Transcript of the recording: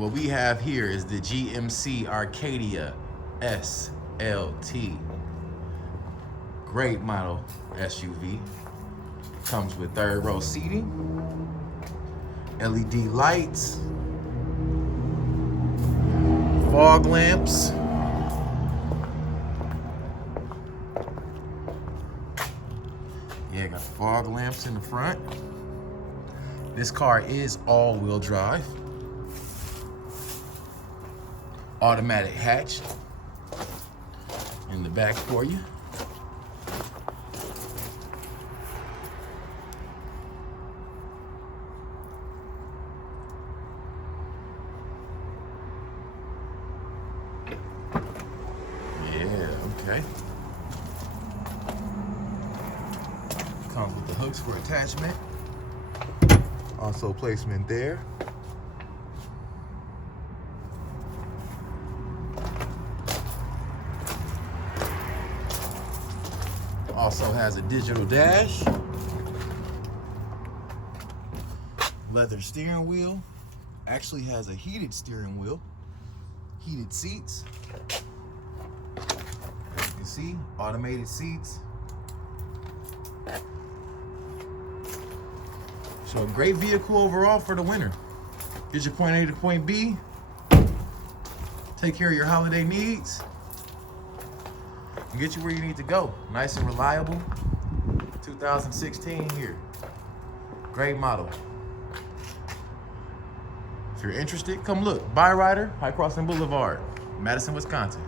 What we have here is the GMC Arcadia SLT. Great model SUV. Comes with third row seating, LED lights, fog lamps, yeah, got fog lamps in the front. This car is all-wheel drive. Automatic hatch in the back for you. Yeah, okay. Comes with the hooks for attachment. Also placement there. Also has a digital dash. Leather steering wheel. Actually has a heated steering wheel. Heated seats. You can see, automated seats. So a great vehicle overall for the winter. Get your point A to point B. Take care of your holiday needs. And get you where you need to go. Nice and reliable. 2016 here. Great model. If you're interested, come look. Byrider, High Crossing Boulevard, Madison, Wisconsin.